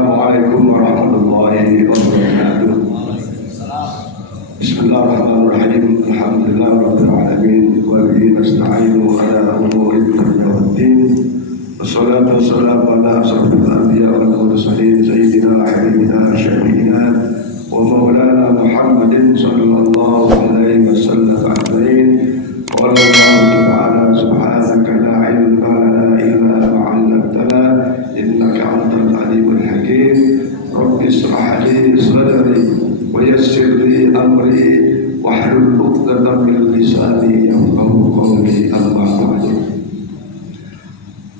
Assalamualaikum warahmatullahi wabarakatuh. Bismillahirrahmanirrahim. Alhamdulillahirabbil alamin wa bihi nasta'inu ala umuri dunya waddin. Wassalatu wassalamu ala asyrafil anbiya wal mursalin sayyidina wa habibina syafi'ina wa maulana Muhammadin sallallahu alaihi wasallam ajma'in. Wallahu ta'ala subhanaka la ilma lana illa ma 'allamtana innaka antal alimul hakim. Rabbi ishrah li sadri wa yassir li amri wahlul 'uqdatam min lisani yafqahu qawli. Amma ba'du.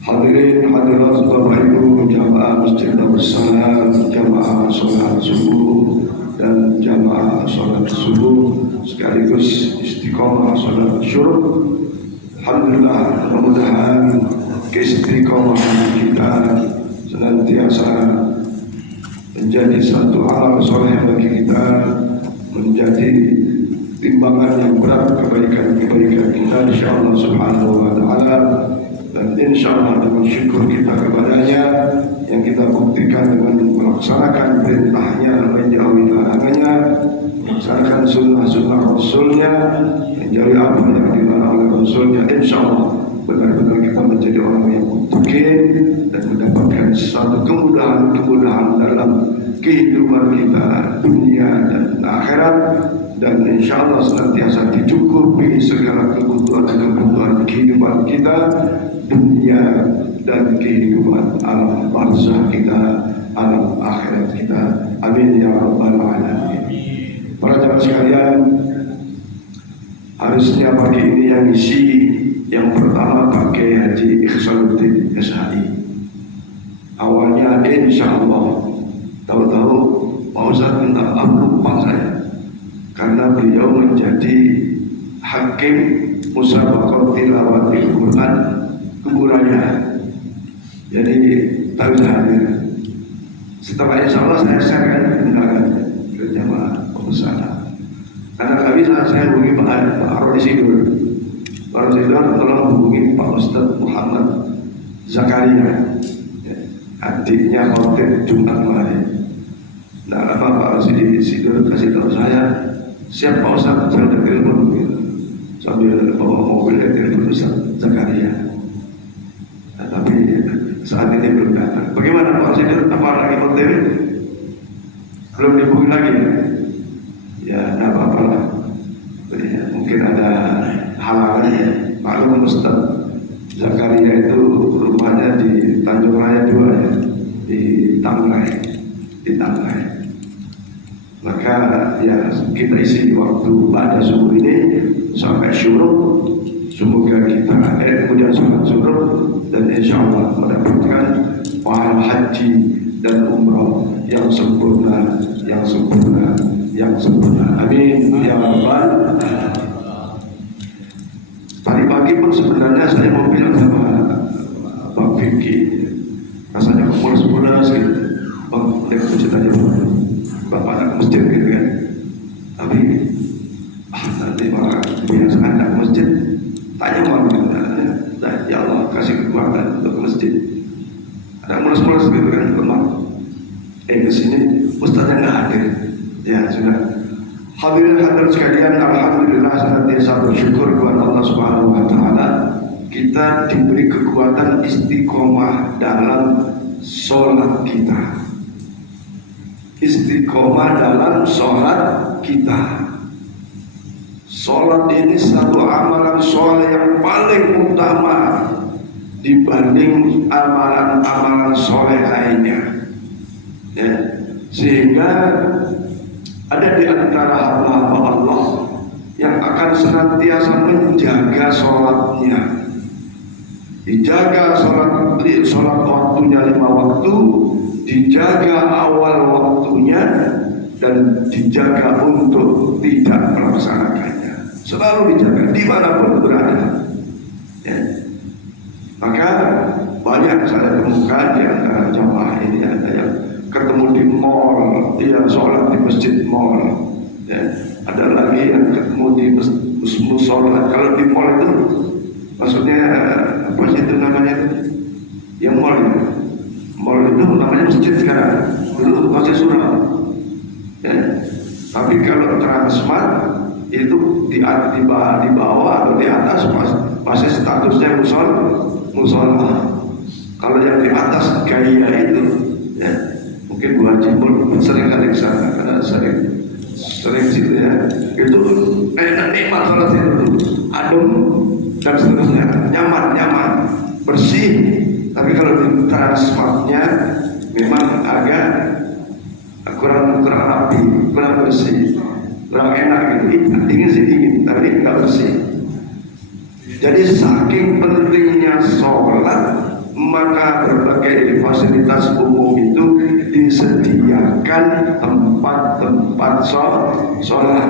Hadirin hadirat Bapak Ibu jamaah Masjid Darussalam, jamaah salat subuh dan jamaah salat subuh sekaligus istiqomah salat syuruk. Alhamdulillah, mudah-mudahan keistiqomahan kita senantiasa menjadi satu amal soleh bagi kita, menjadi timbangan yang berat kebaikan-kebaikan kita insyaallah subhanahu wa ta'ala. Dan insyaallah dengan syukur kita kepadanya yang kita buktikan dengan melaksanakan perintahnya, menjauhi larangannya, melaksanakan sunnah-sunnah Rasulnya, menjauhi apa yang dilarang oleh Rasulnya, insyaallah benar-benar kita menjadi orang yang mutakin dan mendapatkan satu kemudahan-kemudahan dalam kehidupan kita dunia dan akhirat, dan insyaallah senantiasa dicukupi segala kebutuhan dan kebutuhan kehidupan kita dunia dan kehidupan alam barzakh kita, alam akhirat kita. Amin ya rabbal alamin. Para jamaah sekalian, harusnya pagi ini yang isi yang pertama pakai Haji Ikhsanuddin SHI. Awalnya insyaallah, tahu-tahu Pak Ustaz minta maaf lupa saya, karena beliau menjadi hakim musabaqah tilawatil Quran Kuburaya. Jadi tahu hadir. Setelah insyaallah saya sharekan undangannya ke jamaah pemirsa. Karena nggak bisa saya hubungi Pak Arodisidul. Pak Arodisidul tolong hubungi Pak Ustaz Muhammad Zakaria, adiknya khotib Jumat kemarin. Nah, apa Pak Arodisidul kasih tahu saya, siap Pak Ustaz, saya udah telepon gitu. Sambil bawa mobil telepon Ustaz Zakaria. Nah, tapi saat ini belum datang. Bagaimana Pak Arodisidul? Apa lagi khotib? Belum dihubungi lagi? Ya, nggak apa-apa lah. Ya, mungkin ada halangannya. Maklum Ustaz Zakaria itu rumahnya di Tanjung Raya 2 ya, di Tangrai. Maka ya kita isi waktu pada subuh ini sampai syuruk. Semoga kita kemudian sholat syuruk dan insyaallah mendapatkan pahala haji dan umrah yang sempurna, yang sempurna. Amin ya rabbal. Tadi pagi pun sebenarnya saya mau bilang sama Bang Vicky, rasanya kemulas-mulas gitu. Bang, lihat masjid aja Bapak anak masjid gitu kan. Tapi nanti malah biasa anak masjid tanya mau nah, ya Allah kasih kekuatan untuk masjid. Ada mulas-mulas gitu kan, lemah. Kesini ustaznya nggak hadir. Ya sudah. Hadirin hadirat sekalian, alhamdulillah senantiasa bersyukur kepada Allah Subhanahu wa taala. Kita diberi kekuatan istiqomah dalam sholat kita. Istiqomah dalam sholat kita. Sholat ini satu amalan sholat yang paling utama dibanding amalan-amalan sholat lainnya. Ya, sehingga ada di antara hamba Allah yang akan senantiasa menjaga sholatnya, dijaga sholat waktunya 5 waktu, dijaga awal waktunya, dan dijaga untuk tidak melaksanakannya. Selalu dijaga dimanapun berada. Ya. Maka banyak saya temukan di antara jamaah ini ada yang ketemu di mall, dia sholat di masjid mall. Ya. Ada lagi yang ketemu di musola. Kalau di mall itu maksudnya apa sih itu namanya? Yang mall ya. Mall itu namanya masjid sekarang. dulu masih suram. Ya. Tapi kalau transmart itu di bawah atau di atas masih statusnya musola. Kalau yang di atas gaya itu, ya, mungkin Bu Haji pun sering kali ke sana karena sering situ ya. Itu nikmat sholat itu, adem dan seterusnya, nyaman, bersih. Tapi kalau di transmartnya memang agak kurang rapi, kurang bersih, kurang enak gitu. Dingin sih dingin, tapi nggak bersih. Jadi saking pentingnya sholat, maka berbagai fasilitas umum itu disediakan tempat-tempat sholat.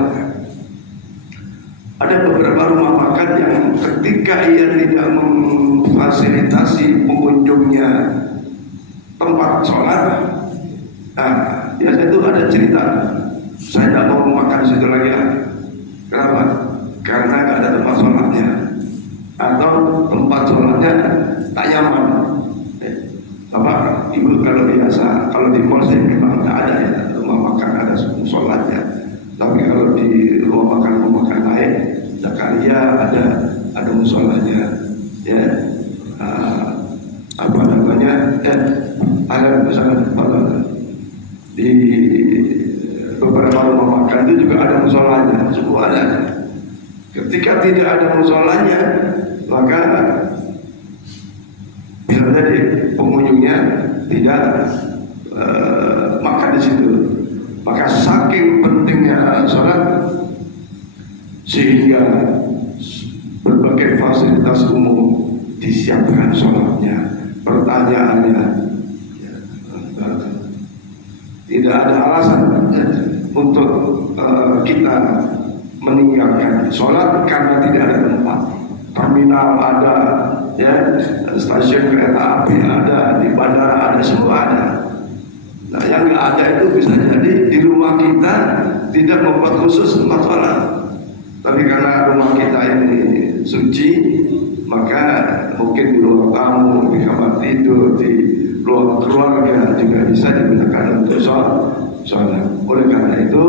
Ada beberapa rumah makan yang ketika ia tidak memfasilitasi pengunjungnya tempat sholat, biasanya itu ada cerita, saya tidak mau makan situ lagi ya. Kenapa? Karena nggak ada tempat sholatnya, atau tempat sholatnya tak nyaman. Bapak, Ibu kalau biasa, kalau di mall sih memang tidak ada ya rumah makan ada sholatnya. Tapi kalau di rumah makan lain, Zakaria ada musolanya, ya. Apa namanya? Ada misalnya di beberapa rumah makan itu juga ada musolanya, semua ada. Ketika tidak ada musolanya, maka bisa jadi pengunjungnya tidak makan di situ. Maka saking pentingnya sholat sehingga berbagai fasilitas umum disiapkan sholatnya. Pertanyaannya, tidak ada alasan untuk kita meninggalkan sholat karena tidak ada tempat. Terminal ada, ya, stasiun kereta api ada, di bandara ada, semua ada. Nah, yang nggak ada itu bisa jadi di rumah kita tidak membuat khusus tempat sholat. Tapi karena rumah kita ini suci, maka mungkin di ruang tamu, di kamar tidur, di ruang keluarga juga bisa digunakan untuk sholat. Oleh karena itu,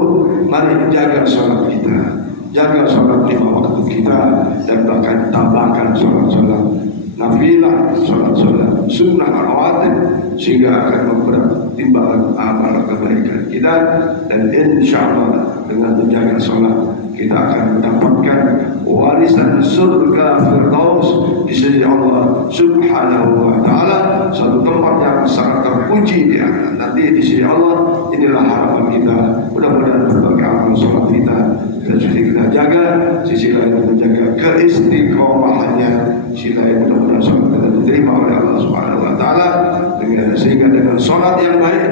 mari jaga sholat kita, jaga sholat lima waktu kita, dan bahkan tambahkan sholat nafilah, sholat sunnah rawatib, sehingga akan memberat timbangan amal kebaikan kita. Dan insya Allah dengan menjaga sholat kita akan mendapatkan warisan surga firdaus di sisi Allah Subhanahu wa Ta'ala, satu tempat yang sangat terpuji di akhirat nanti di sisi Allah. Inilah harapan kita. Mudah-mudahan berbagai amal sholat kita kita jaga, sisi lain menjaga keistiqomahannya, sisi lain mudah-mudahan sholat kita diterima oleh Allah Subhanahu wa Ta'ala, sehingga dengan sholat yang baik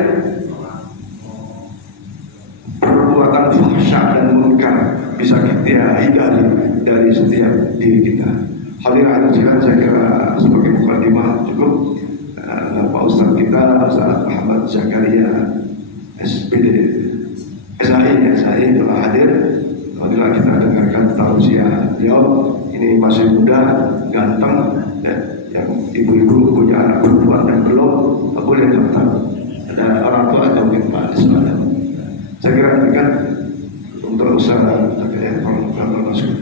perbuatan fahsya dan munkar bisa kita hindari dari setiap diri kita. Hadirin sekalian, saya kira sebagai mukadimah cukup. Pak Ustaz kita, Ustaz Muhammad Zakaria SPD SAI telah hadir. Alhamdulillah kita dengarkan tausiah beliau. Ini masih muda, ganteng, ya, yang ibu-ibu punya anak perempuan dan belum boleh daftar. Ada orang tua atau mungkin Pak Ismail. Saya kira demikian untuk usaha terkait kalau masuk.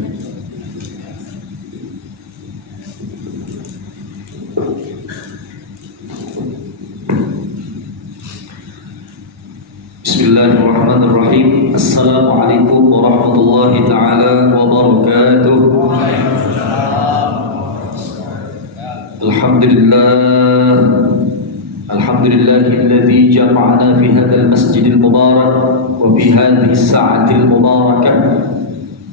Bismillahirrahmanirrahim. Assalamualaikum warahmatullahi ta'ala wabarakatuh. Alhamdulillahilladzi jama'ana fi hadzal masjidil mubarak wa fi hadhihi as-sa'atil mubarakah.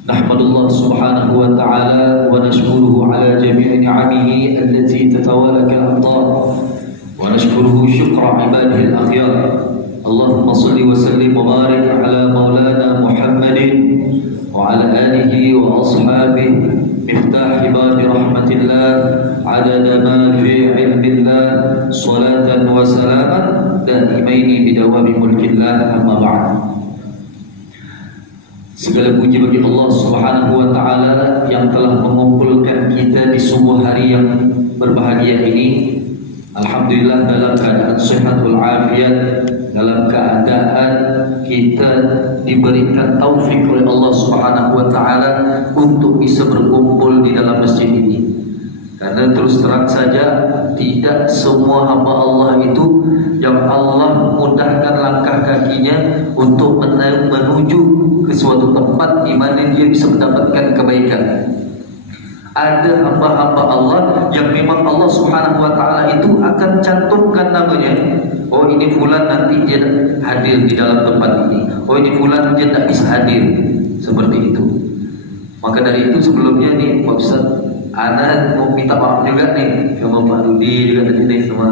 Nahmadullah subhanahu wa ta'ala wa nashkuruhu ala jami'i ni'amihi allati tatawala kal-amtar wa nashkuruhu syukra ibadihi al-akhyar. Allahumma salli wa sallim wa barik ala maulana Muhammadin wa ala alihi wa ashabihi miftah ibadi rahmatillah adada ma fi ilmillah salatan wa salaman daimaini bidawami mulkillah amma ba'd. Segala puji bagi Allah Subhanahu wa Ta'ala yang telah mengumpulkan kita di sebuah hari yang berbahagia ini. Alhamdulillah dalam keadaan sehat wal afiat, dalam keadaan kita diberikan taufik oleh Allah Subhanahu wa taala untuk bisa berkumpul di dalam masjid ini. Karena terus terang saja tidak semua hamba Allah itu yang Allah mudahkan langkah kakinya untuk menuju ke suatu tempat di mana dia bisa mendapatkan kebaikan. Ada hamba-hamba Allah yang memang Allah Subhanahu wa taala itu akan cantumkan namanya. Oh, ini fulan nanti dia hadir di dalam tempat ini. Oh, ini fulan dia tak bisa hadir. Seperti itu. Maka dari itu sebelumnya nih Pak Ustaz, ana mau minta maaf juga nih sama Pak Rudi juga tadi nih sama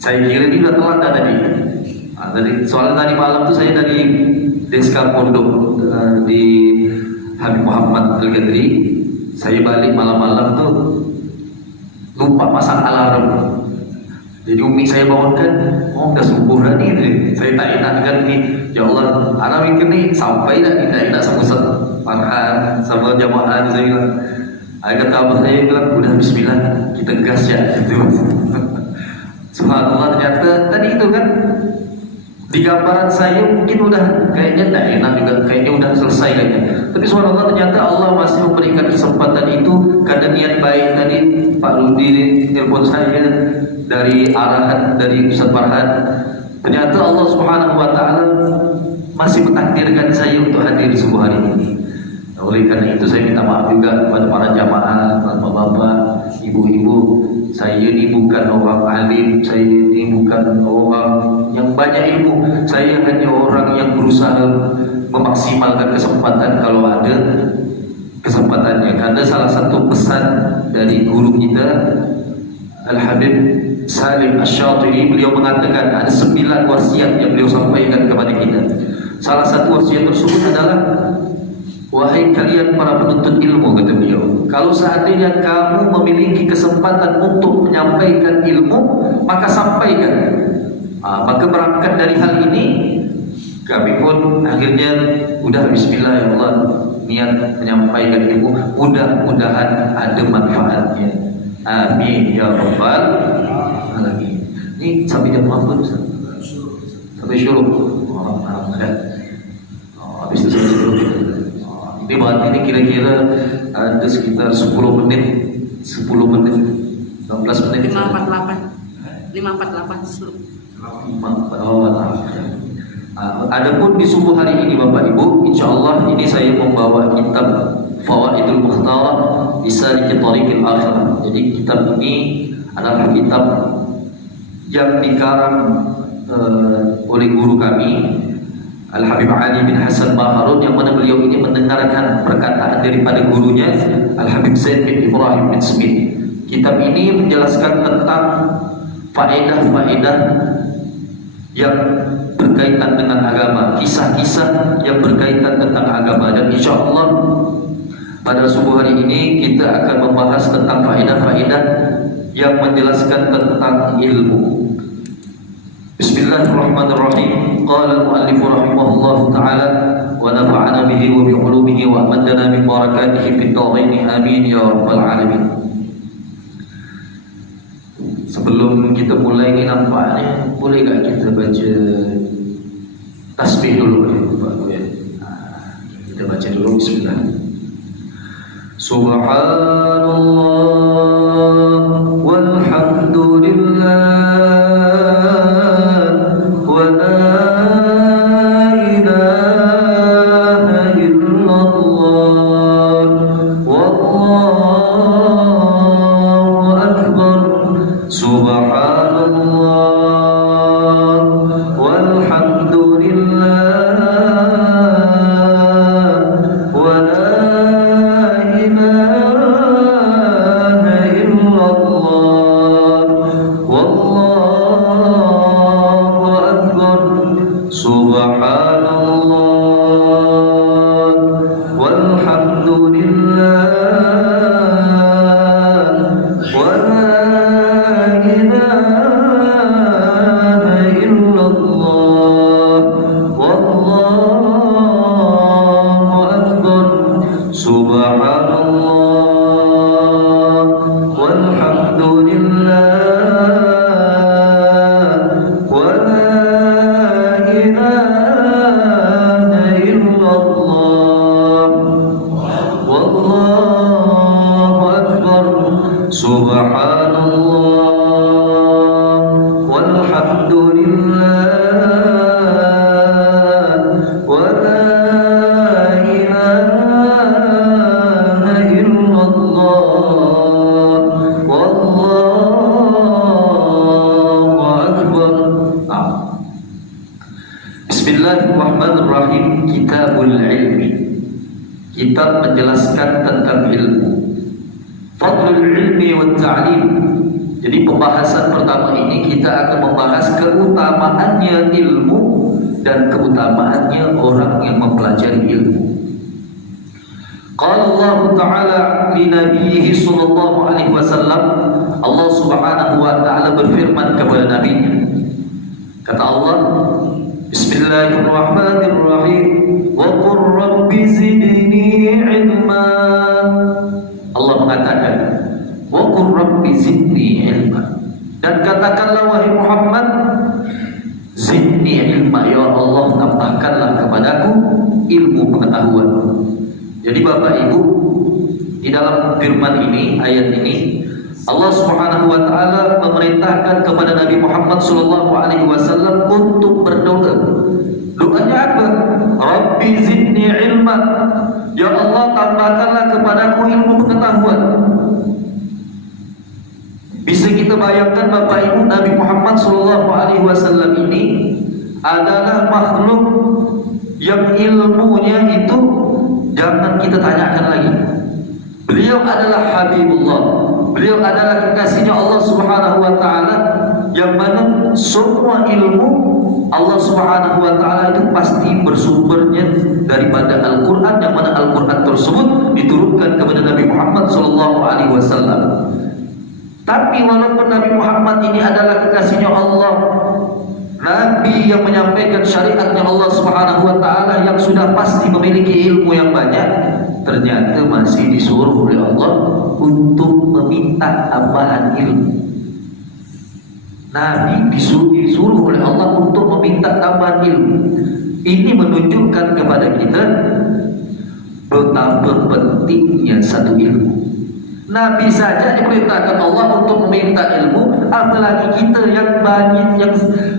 saya kira dia sudah telat tadi. Tadi soalnya tadi malam tuh saya dari Deska Pondok di Habib Muhammad Al-Ghadri, saya balik malam-malam tuh lupa pasang alarm. Jadi umi saya bangunkan, oh udah subuh dah nih. Saya tak ingatkan nih, ya Allah, anak mikir nih sampai dah tidak enak sama Ustaz Farhan sama jamaah. Saya bilang, kata abah saya bilang udah bismillah kita gas ya. Gitu. Subhanallah, ternyata tadi itu kan di gambaran saya mungkin udah kayaknya tak enak juga, kayaknya udah selesai kayaknya. Tapi subhanallah ternyata Allah masih memberikan kesempatan itu karena niat baik tadi Pak Rudi telepon saya dari arahan dari Ustaz Farhan. Ternyata Allah Subhanahu wa taala masih mentakdirkan saya untuk hadir di subuh hari ini. Oleh karena itu saya minta maaf juga kepada para jamaah, bapak-bapak, ibu-ibu. Saya ini bukan orang alim, saya ini bukan orang yang banyak ilmu. Saya hanya orang yang berusaha memaksimalkan kesempatan kalau ada kesempatannya. Karena salah satu pesan dari guru kita Al-Habib Salim Asy-Syatibi, beliau mengatakan ada 9 wasiat yang beliau sampaikan kepada kita. Salah satu wasiat tersebut adalah, wahai kalian para penuntut ilmu, kata beliau, kalau seandainya kamu memiliki kesempatan untuk menyampaikan ilmu, maka sampaikan. Maka berangkat dari hal ini, kami pun akhirnya udah bismillah ya Allah, niat menyampaikan ilmu, mudah-mudahan ada manfaatnya. Amin ya rabbal alamin. Ini sampai jam berapa Ustaz? Sampai syuruk. Habis itu sampai syuruk. Ini berarti ini kira-kira ada sekitar 10 menit 15 menit 548 Adapun di subuh hari ini Bapak Ibu, insyaallah ini saya membawa kitab Fawaidul Mukhtarah Bisaliki Thariqil Akhirah. Jadi kitab ini adalah kitab yang dikarang oleh guru kami Al-Habib Ali bin Hasan Baharun, yang mana beliau ini mendengarkan perkataan daripada gurunya Al-Habib Zaid bin Ibrahim bin Smith. Kitab ini menjelaskan tentang faedah-faedah yang berkaitan dengan agama, kisah-kisah yang berkaitan tentang agama. Dan insyaallah pada subuh hari ini kita akan membahas tentang faedah-faedah yang menjelaskan tentang ilmu. Bismillahirrahmanirrahim. Qala al-muallif rahimahullahu taala wa nafa'ana bihi wa bi 'ulumihi wa amadana min barakatihi fid dharain amin ya rabbal alamin. Sebelum kita mulai ini nampaknya boleh tak kita baca tasbih dulu ya. Kita baca dulu bismillah. Subhanallah walhamdulillah wa la ilaha illallah wallahu akbar. Subhanallah walhamdulillah wa la Subhanallah walhamdulillah wa Subhanallah walhamdulillah wa la ilaha illallah wallahu akbar. Bismillahirrahmanirrahim. Kitabul ilmi, kitab menjelaskan tentang ilmu. Fadlul ilmi wa ta'lim. Jadi pembahasan pertama ini kita akan membahas keutamaannya ilmu dan keutamaannya orang yang mempelajari ilmu. Qala Allah Ta'ala li nabiyhi sallallahu alaihi wasallam, Allah Subhanahu wa taala berfirman kepada nabinya. Kata Allah, Bismillahirrahmanirrahim, wa qur rabbi zidni ilma. Allah mengatakan, wa qur rabbi zidni ilma, dan katakanlah wahai Muhammad, zidni ilma, ya Allah tambahkanlah kepadaku ilmu pengetahuan. Jadi Bapak Ibu, di dalam firman ini, ayat ini, Allah Subhanahu wa taala memerintahkan kepada Nabi Muhammad sallallahu alaihi wasallam untuk berdoa. Doanya apa? Rabbi zidni ilma. Ya Allah, tambahkanlah kepadaku ilmu pengetahuan. Bisa kita bayangkan Bapak Ibu, Nabi Muhammad sallallahu alaihi wasallam ini adalah makhluk yang ilmunya itu jangan kita tanyakan lagi. Beliau adalah Habibullah. Beliau adalah kekasihnya Allah Subhanahu wa taala, yang mana semua ilmu Allah Subhanahu wa taala itu pasti bersumbernya daripada Al-Qur'an, yang mana Al-Qur'an tersebut diturunkan kepada Nabi Muhammad sallallahu alaihi wasallam. Tapi walaupun Nabi Muhammad ini adalah kekasihnya Allah, Nabi yang menyampaikan syariatnya Allah Subhanahu wa taala, yang sudah pasti memiliki ilmu yang banyak, ternyata masih disuruh oleh Allah untuk meminta tambahan ilmu. Nabi disuruh oleh Allah untuk meminta tambahan ilmu. Ini menunjukkan kepada kita betapa pentingnya satu ilmu. Nabi saja diperintahkan Allah untuk meminta ilmu, apalagi kita yang banyak, yang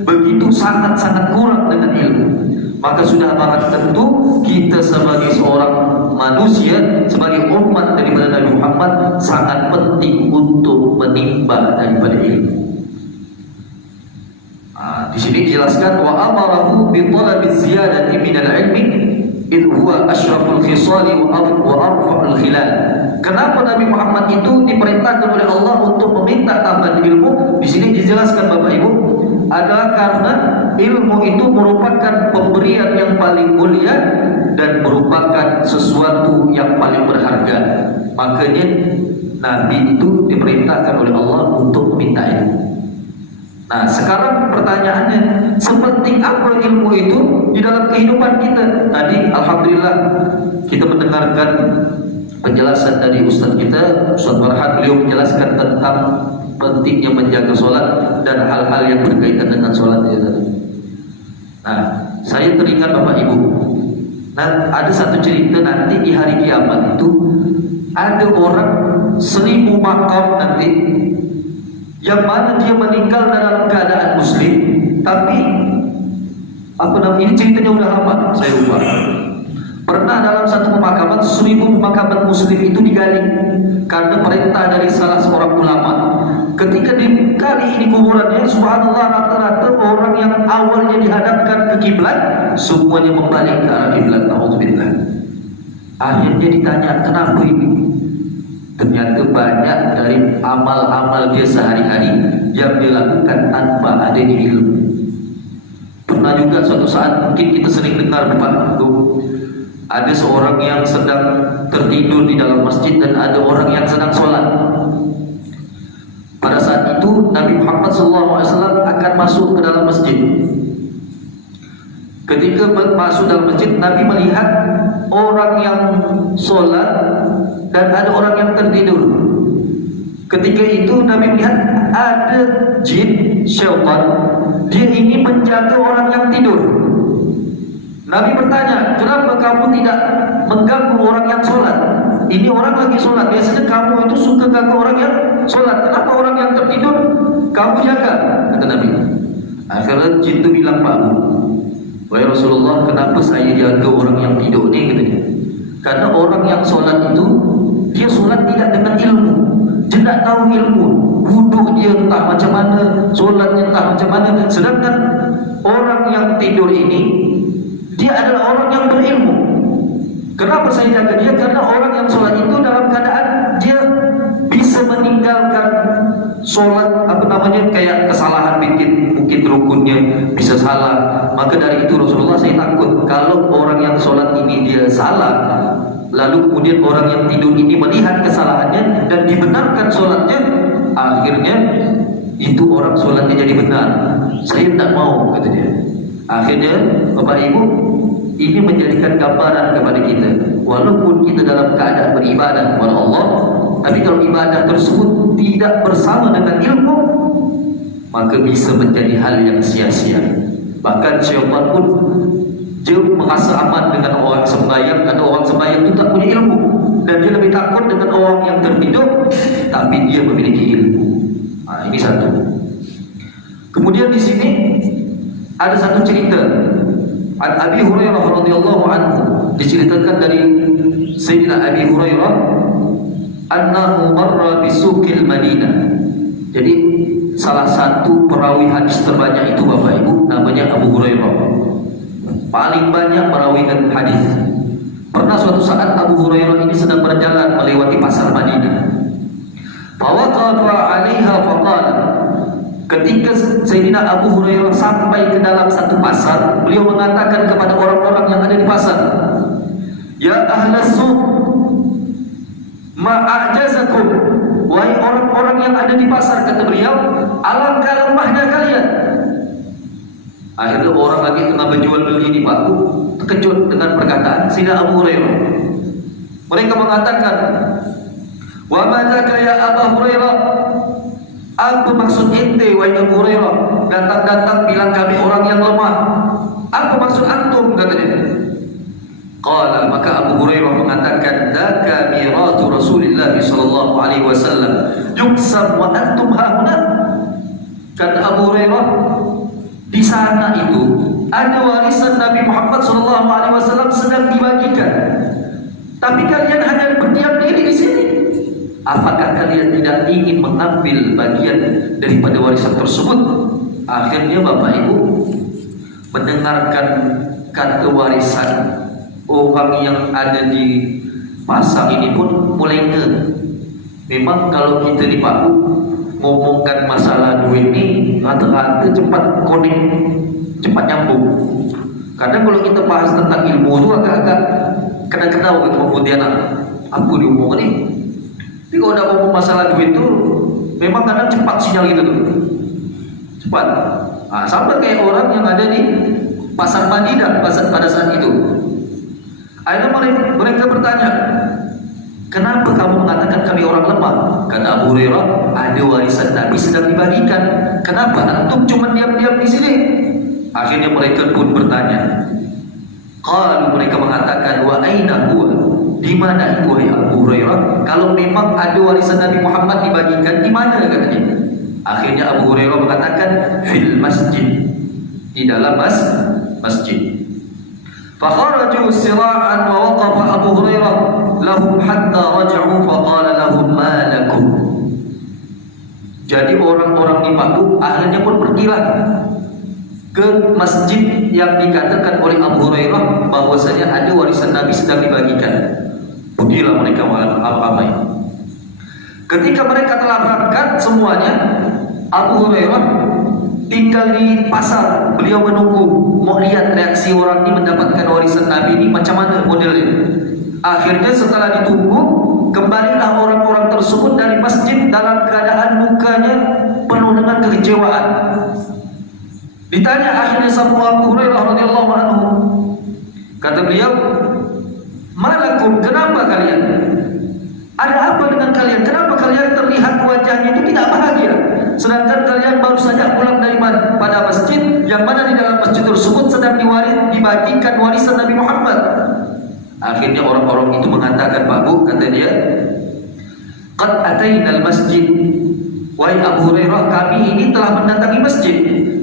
begitu sangat-sangat kurang dengan ilmu. Maka sudah barang tentu kita sebagai seorang manusia, sebagai umat daripada Nabi Muhammad, sangat penting untuk menimba daripada ilmu. Di sini dijelaskan, wa amarahu bi talabi ziyadati min al-ilmi id huwa asyraful khisali wa arfa'ul khilal. Kenapa Nabi Muhammad itu diperintahkan oleh Allah untuk meminta tambahan ilmu? Di sini dijelaskan Bapak Ibu, adalah karena ilmu itu merupakan pemberian yang paling mulia dan merupakan sesuatu yang paling berharga. Makanya Nabi itu diperintahkan oleh Allah untuk meminta ilmu. Nah, sekarang pertanyaannya, sepenting apa ilmu itu di dalam kehidupan kita? Tadi alhamdulillah kita mendengarkan penjelasan dari Ustaz kita, Ustaz Farhan. Beliau menjelaskan tentang pentingnya menjaga sholat dan hal-hal yang berkaitan dengan sholat. Nah, saya teringat Bapak Ibu, nah, ada satu cerita nanti di hari kiamat itu ada orang 1000 makam nanti, yang mana dia meninggal dalam keadaan muslim, tapi apa namanya, ini ceritanya udah lama, saya lupa. Pernah dalam satu pemakaman 1000 pemakaman muslim itu digali karena perintah dari salah seorang ulama. Ketika digali ini kuburannya, subhanallah, rata-rata orang yang awalnya dihadapkan ke kiblat semuanya membalik ke arah kiblat. Alhamdulillah. Akhirnya ditanya, kenapa ini? Ternyata banyak dari amal-amal dia sehari-hari yang dilakukan tanpa adanya ilmu. Pernah juga suatu saat, mungkin kita sering dengar Bapak, ada seorang yang sedang tertidur di dalam masjid dan ada orang yang sedang sholat. Pada saat itu Nabi Muhammad SAW akan masuk ke dalam masjid. Ketika masuk dalam masjid, Nabi melihat orang yang sholat dan ada orang yang tertidur. Ketika itu Nabi melihat ada jin, syaitan, dia ingin menjaga orang yang tidur. Nabi bertanya, kenapa kamu tidak mengganggu orang yang sholat? Ini orang lagi sholat. Biasanya kamu itu suka ganggu orang yang solat, kenapa orang yang tertidur kamu jaga? Kata Nabi. Akhirnya jin itu bilang, Pak, wahai Rasulullah, kenapa saya jaga orang yang tidur ni? Katanya. Karena orang yang solat itu, dia solat tidak dengan ilmu. Dia tak tahu ilmu. Wuduk dia entah macam mana, solatnya entah macam mana. Sedangkan orang yang tidur ini, dia adalah orang yang berilmu. Kenapa saya jaga dia? Karena orang yang solat itu dalam keadaan dia bisa meninggalkan solat, kayak kesalahan mungkin rukunnya bisa salah. Maka dari itu Rasulullah, saya takut kalau orang yang solat ini dia salah, lalu kemudian orang yang tidur ini melihat kesalahannya dan dibenarkan solatnya, akhirnya itu orang solatnya jadi benar. Saya tak mau, kata dia. Akhirnya Bapak Ibu, ini menjadikan gambaran kepada kita, walaupun kita dalam keadaan beribadah kepada Allah, tapi kalau ibadah tersebut tidak bersama dengan ilmu, maka bisa menjadi hal yang sia-sia. Bahkan syaitan pun dia merasa aman dengan orang sembahyang, karena orang sembahyang itu tak punya ilmu, dan dia lebih takut dengan orang yang tertidur tapi dia memiliki ilmu. Ini satu. Kemudian di sini ada satu cerita. Abi Hurairah radhiyallahu anhu, diceritakan dari Sayyidina Abi Hurairah, annahu marra bisuqil Madinah. Jadi salah satu perawi hadis terbanyak itu Bapak Ibu namanya Abu Hurairah. Paling banyak merawikan hadis. Pernah suatu saat Abu Hurairah ini sedang berjalan melewati pasar Madinah. Fawaqafa 'alaiha faqala. Ketika Sayyidina Abu Hurairah sampai ke dalam satu pasar, beliau mengatakan kepada orang-orang yang ada di pasar, ya ahlas suq, ma'ajazakum, wahai orang-orang yang ada di pasar, kata beliau, alangkah lemahnya kalian. Akhirnya orang lagi tengah berjual beli di paku terkejut dengan perkataan Sayyidina Abu Hurairah. Mereka mengatakan, wa madzaka ya Abu Hurairah, apa maksud ente wahai Abu Hurairah datang-datang bilang kami orang yang lemah? Apa maksud antum, katanya. Qala, maka Abu Hurairah mengatakan, dzaka miratu Rasulillah sallallahu alaihi wasallam yuksam wa antum hauna. Kata Abu Hurairah, di sana itu ada warisan Nabi Muhammad sallallahu alaihi wasallam sedang dibagikan, tapi kalian hanya berdiam diri di sini. Apakah kalian tidak ingin mengambil bagian daripada warisan tersebut? Akhirnya Bapak Ibu mendengarkan kata warisan, orang yang ada di pasar ini pun mulai ngeh. Memang kalau kita di Paku ngomongkan masalah duit ini rata-rata cepat connect, cepat nyambung. Kadang kalau kita bahas tentang ilmu itu agak-agak kena-kena gitu Pontianak. Apa diomongkan ini? Tapi kalau udah ngomong masalah duit itu memang kadang cepat sinyal gitu tuh. Cepat. Sama kayak orang yang ada di pasar Madinah pada saat itu. Akhirnya mereka bertanya, kenapa kamu mengatakan kami orang lemah? Kata Abu Hurairah, ada warisan Nabi sedang dibagikan. Kenapa antum cuma diam-diam di sini? Akhirnya mereka pun bertanya. Kalau mereka mengatakan, wa aina huwa? Di mana itu Abu Hurairah? Kalau memang ada warisan Nabi Muhammad dibagikan, di mana, katanya. Akhirnya Abu Hurairah mengatakan, fil masjid, di dalam masjid. Fakharaju sira'an wa waqafa Abu Hurairah lahum hatta raja'u faqala lahum ma lakum. Jadi orang-orang di Paku akhirnya pun pergilah ke masjid yang dikatakan oleh Abu Hurairah bahwasanya ada warisan Nabi sedang dibagikan. Pergilah mereka ramai. Ketika mereka telah berangkat semuanya, Abu Hurairah tinggal di pasar. Beliau menunggu, mau lihat reaksi orang ini mendapatkan warisan Nabi ini macam mana modelnya. Akhirnya setelah ditunggu, kembalilah orang-orang tersebut dari masjid dalam keadaan mukanya penuh dengan kekecewaan. Ditanya akhirnya sama Abu Hurairah radhiyallahu anhu, kata beliau, malakum, kenapa kalian? Ada apa dengan kalian? Kenapa kalian terlihat wajahnya itu tidak bahagia? Sedangkan kalian baru saja pulang dari pada masjid, yang mana di dalam masjid tersebut sedang dibagikan warisan Nabi Muhammad. Akhirnya orang-orang itu mengatakan, Pak Bu, kata dia, qad atainal masjid, wahai Abu Hurairah, kami ini telah mendatangi masjid.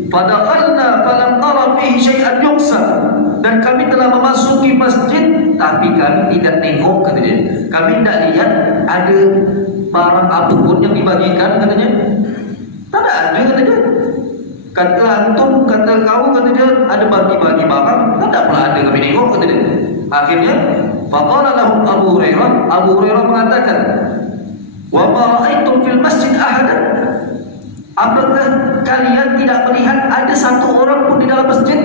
Fadakhalna falam tara fihi syai'an yuqsa, dan kami telah memasuki masjid tapi kami tidak tengok, katanya. Kami tidak lihat ada barang apapun yang dibagikan, katanya. Tak ada, katanya. Kata antum, kata kau, katanya, ada bagi-bagi barang, tak pernah ada kami tengok, katanya. Akhirnya faqala lahum Abu Hurairah mengatakan, wa ma ra'aitum fil masjid ahadan, apakah kalian tidak melihat ada satu orang pun di dalam masjid?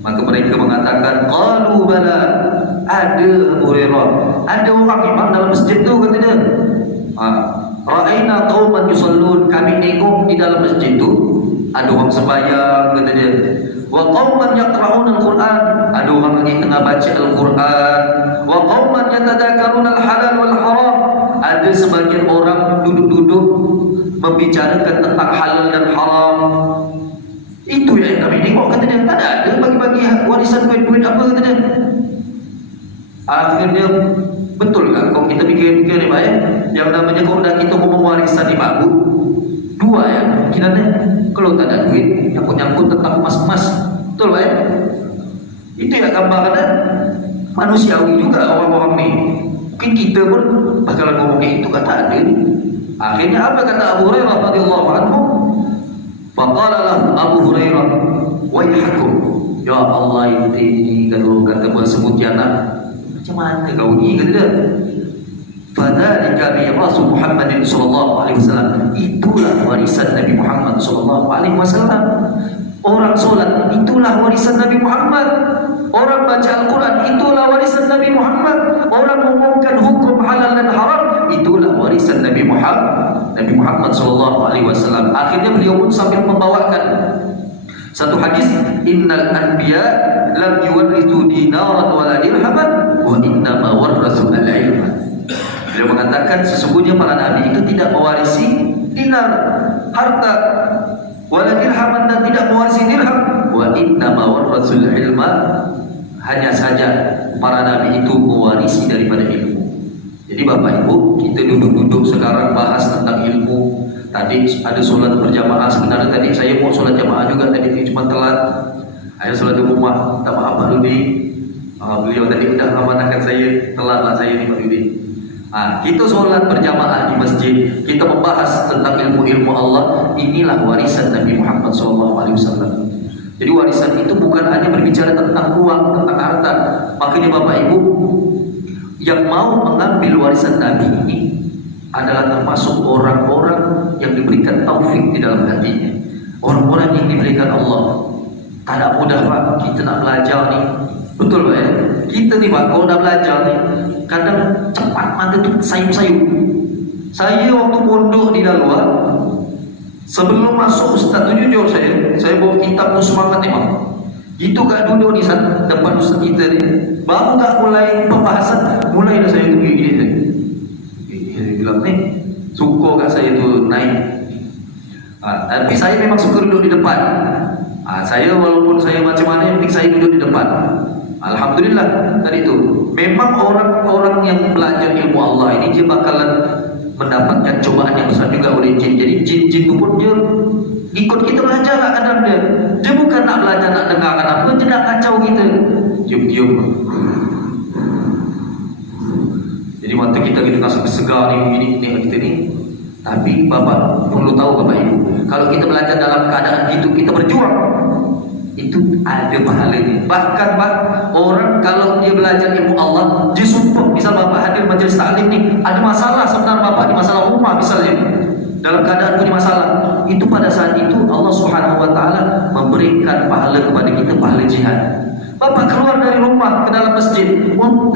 Maka mereka mengatakan, qalu bala, ada Abu Hurairah, ada orang imam dalam masjid tu, katanya. Ra'aina qauman yusallun, kami tengok di dalam masjid tu ada orang sembahyang, katanya. Wa qauman yaqra'una al-Quran, ada orang lagi tengah baca Al-Quran. Wa qauman yatadzakaruna al-halal wal haram, ada sebagian orang duduk-duduk membicarakan tentang halal dan haram. Itu yang kami tengok, katanya. Tak ada bagi-bagi warisan duit-duit apa, katanya. Akhirnya, betul tak kalau kita fikir-fikir ni baik, yang namanya kalau dah kita mau warisan ni bagus, dua ya kemungkinannya. Kalau tak ada duit, nyangkut-nyangkut tentang emas-emas, betul baik. Itu yang gambarannya manusiawi juga orang-orang ni. Mungkin kita pun bakalan ngomong itu, kata ada ni. Akhirnya apa kata Abu Hurairah radhiyallahu anhu? Faqala lahu Abu Hurairah, waihakum, ya Allah, ini kalau kata bahasa Pontianak, macam mana kau ni, kata dia. Fadzalika mirasu Muhammadin sallallahu alaihi wasallam, itulah warisan Nabi Muhammad sallallahu alaihi wasallam. Orang solat, itulah warisan Nabi Muhammad. Orang baca Al-Quran, itulah warisan Nabi Muhammad. Orang mengumumkan hukum halal dan haram, itulah warisan Nabi Muhammad sallallahu alaihi wasallam. Akhirnya beliau pun sambil membawakan satu hadis, innal anbiya lam yuwarrithu dinaran wala dirhaman wa innama warrathu al-ilma. Beliau mengatakan sesungguhnya para nabi itu tidak mewarisi dinar, harta, wala dirhaman, dan tidak mewarisi dirham, wa innama warrathul ilma, hanya saja para nabi itu mewarisi daripada ilmu. Jadi Bapak Ibu, kita duduk-duduk sekarang bahas tentang ilmu. Tadi ada solat berjamaah, sebenarnya tadi saya mau solat jamaah juga, tadi cuma telat. Saya solat di rumah, minta maaf Pak Rudi. Beliau tadi sudah mengamanahkan saya, telatlah saya ni Pak Rudi. Kita solat berjamaah di masjid, kita membahas tentang ilmu-ilmu Allah. Inilah warisan Nabi Muhammad SAW. Jadi warisan itu bukan hanya berbicara tentang uang, tentang harta. Makanya Bapak Ibu, yang mau mengambil warisan Nabi ini adalah termasuk orang-orang yang diberikan taufik di dalam hatinya, orang-orang yang diberikan Allah. Tak ada mudah Pak, kita nak belajar ni, betul Pak ya? Kita ni Pak, kalau dah belajar ni, kadang cepat mata tu sayup-sayup. Saya waktu pondok di luar, sebelum masuk Ustaz tu jujur saya bawa kitab tu semangat memang. Itu kat duduk di depan Ustaz kita ni, baru tak mulai pembahasan, mulai dah saya tu gini saya. Dia bilang ni, suka kat saya tu naik. Tapi saya memang suka duduk di depan. Saya walaupun saya macam mana, yang penting saya duduk di depan. Alhamdulillah tadi tu. Memang orang-orang yang belajar ilmu Allah ini dia bakalan mendapatkan cobaan yang besar juga oleh jin. Jadi jin-jin itu pun dia ikut kita belajar lah kadang dia. Dia bukan nak belajar, nak dengarkan apa, dia nak kacau kita. Diam-diam. Jadi mata kita rasa segar ni, ini kita ni. Tapi Bapak perlu tahu Bapak Ibu, kalau kita belajar dalam keadaan itu, kita berjuang, itu ada pahalanya. Bahkan Pak, orang kalau dia belajar ilmu Allah, dia sumpah, misal Bapak hadir majlis taklim ni, ada masalah sebenarnya Bapak di masalah rumah misalnya, dalam keadaan punya masalah, itu pada saat itu Allah Subhanahu Wa Taala memberikan pahala kepada kita, pahala jihad. Bapak keluar dari rumah ke dalam masjid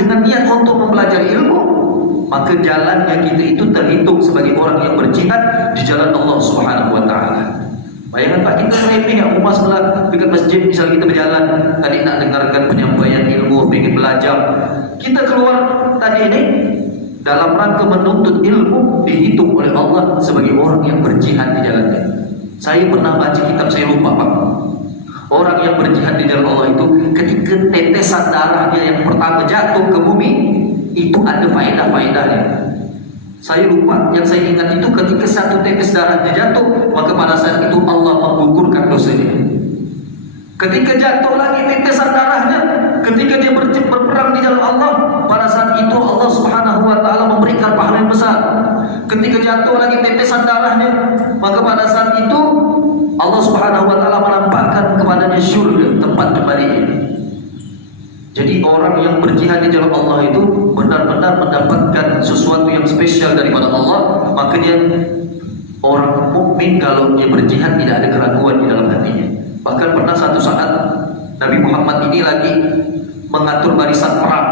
dengan niat untuk mempelajari ilmu, maka jalannya kita itu terhitung sebagai orang yang berjihad di jalan Allah Subhanahu Wa Taala. Bayangkan Pak, kita meremeh rumah sebelah dekat masjid, misal kita berjalan tadi nak dengarkan penyampaian ilmu, ingin belajar, kita keluar tadi ini dalam rangka menuntut ilmu, dihitung oleh Allah sebagai orang yang berjihad di jalannya. Saya pernah baca kitab, saya lupa Pak, orang yang berjihad di jalan Allah itu ketika tetesan darahnya yang pertama jatuh ke bumi, itu ada faedah-faedahnya. Saya lupa, yang saya ingat itu ketika satu tetes darahnya jatuh, maka pada saat itu Allah menggugurkan dosanya. Ketika jatuh lagi tetesan darahnya, ketika dia berperang di jalan Allah, pada saat itu Allah Subhanahu wa taala memberikan pahala yang besar. Ketika jatuh lagi tetesan darahnya, maka pada saat itu Allah Subhanahu wa taala menampakkan kepadanya syurga, tempat kembalinya. Jadi orang yang berjihad di jalan Allah itu benar-benar mendapatkan sesuatu yang spesial daripada Allah. Makanya orang mukmin kalau dia berjihad tidak ada keraguan di dalam hatinya. Bahkan pernah satu saat Nabi Muhammad ini lagi mengatur barisan perang.